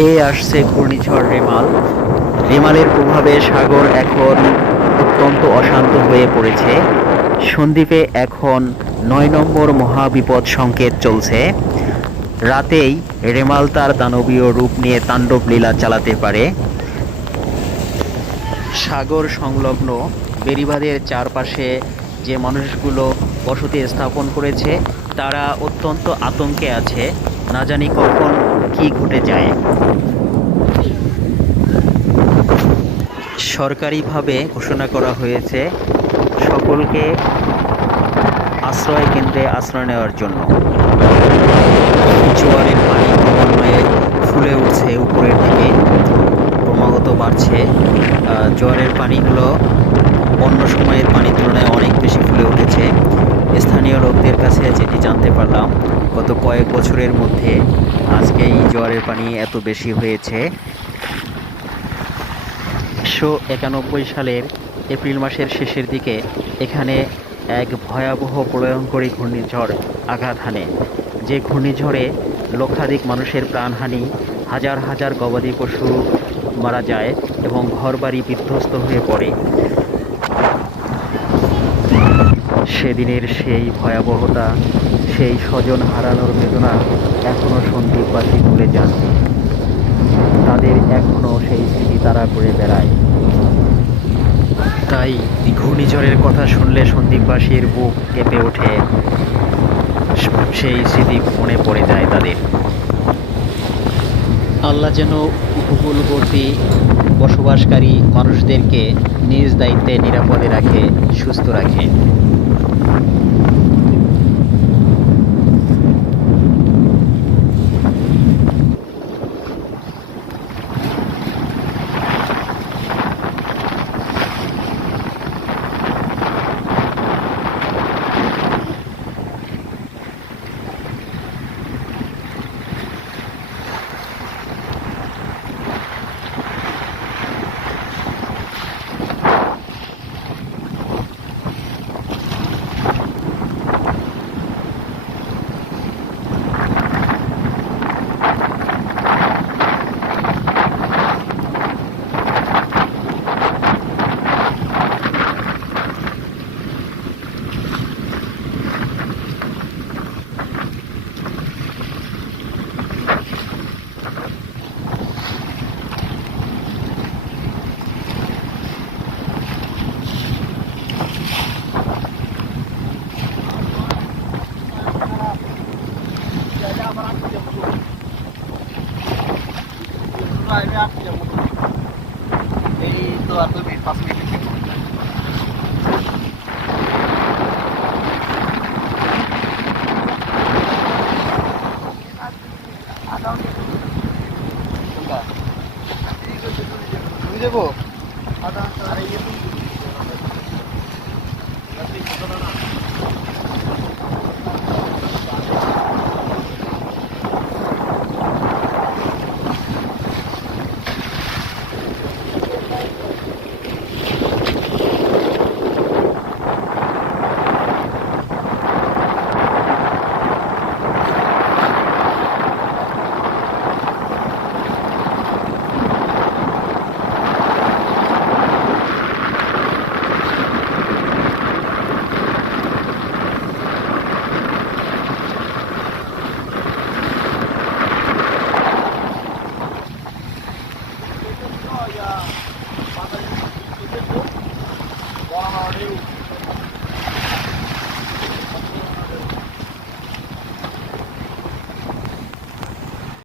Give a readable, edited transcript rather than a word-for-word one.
ধেয়ে আসছে ঘূর্ণিঝড় রেমাল। রেমালের প্রভাবে সাগর এখন অত্যন্ত অশান্ত হয়ে পড়েছে। সন্দ্বীপে এখন ৯ নম্বর মহাবিপদ সংকেত চলছে। রাতেই রেমাল তার দানবীয় রূপ নিয়ে তাণ্ডব লীলা চালাতে পারে। সাগর সংলগ্ন বেড়িবাঁধের চারপাশে যে মানুষগুলো বসতি স্থাপন করেছে তারা অত্যন্ত আতঙ্কে আছে। না জানি কখন কি ঘটে যায়। সরকারিভাবে ঘোষণা করা হয়েছে সকলকে আশ্রয় কেন্দ্রে আশ্রয় নেওয়ার জন্য। জোয়ারের পানি ক্রমান্বয়ে ফুলে উঠছে উপরের দিকে, ক্রমাগত বাড়ছে। জোয়ারের পানিগুলো অন্য সময়ের পানির তুলনায় অনেক বেশি ফুলে উঠেছে। স্থানীয় লোকদের কাছে যেটি জানতে পারলাম, গত কয়েক বছরের মধ্যে আজকে এই জোয়ারের পানি এত বেশি হয়েছে। ১৯৯১ সালের এপ্রিল মাসের শেষের দিকে এখানে এক ভয়াবহ প্রলয়ঙ্করী ঘূর্ণিঝড় আঘাত হানে। যে ঘূর্ণিঝড়ে লক্ষাধিক মানুষের প্রাণহানি, হাজার হাজার গবাদি পশু মারা যায় এবং ঘরবাড়ি বিধ্বস্ত হয়ে পড়ে। সেদিনের সেই ভয়াবহতা, সেই স্বজন হারানোর বেদনা এখনও সন্দ্বীপবাসী ভুলে যাননি। তাদের এখনও সেই স্মৃতি তাড়া করে বেড়ায়। তাই ঘূর্ণিঝড়ের কথা শুনলে সন্দ্বীপবাসীর বুক কেঁপে ওঠে, সেই স্মৃতি মনে পড়ে যায় তাদের। আল্লাহ যেন উপকূলবর্তী বসবাসকারী মানুষদেরকে নিজ দায়িত্বে নিরাপদে রাখে, সুস্থ রাখে। এই তো আর 2 মিনিট 5 মিনিট। দেবো ya.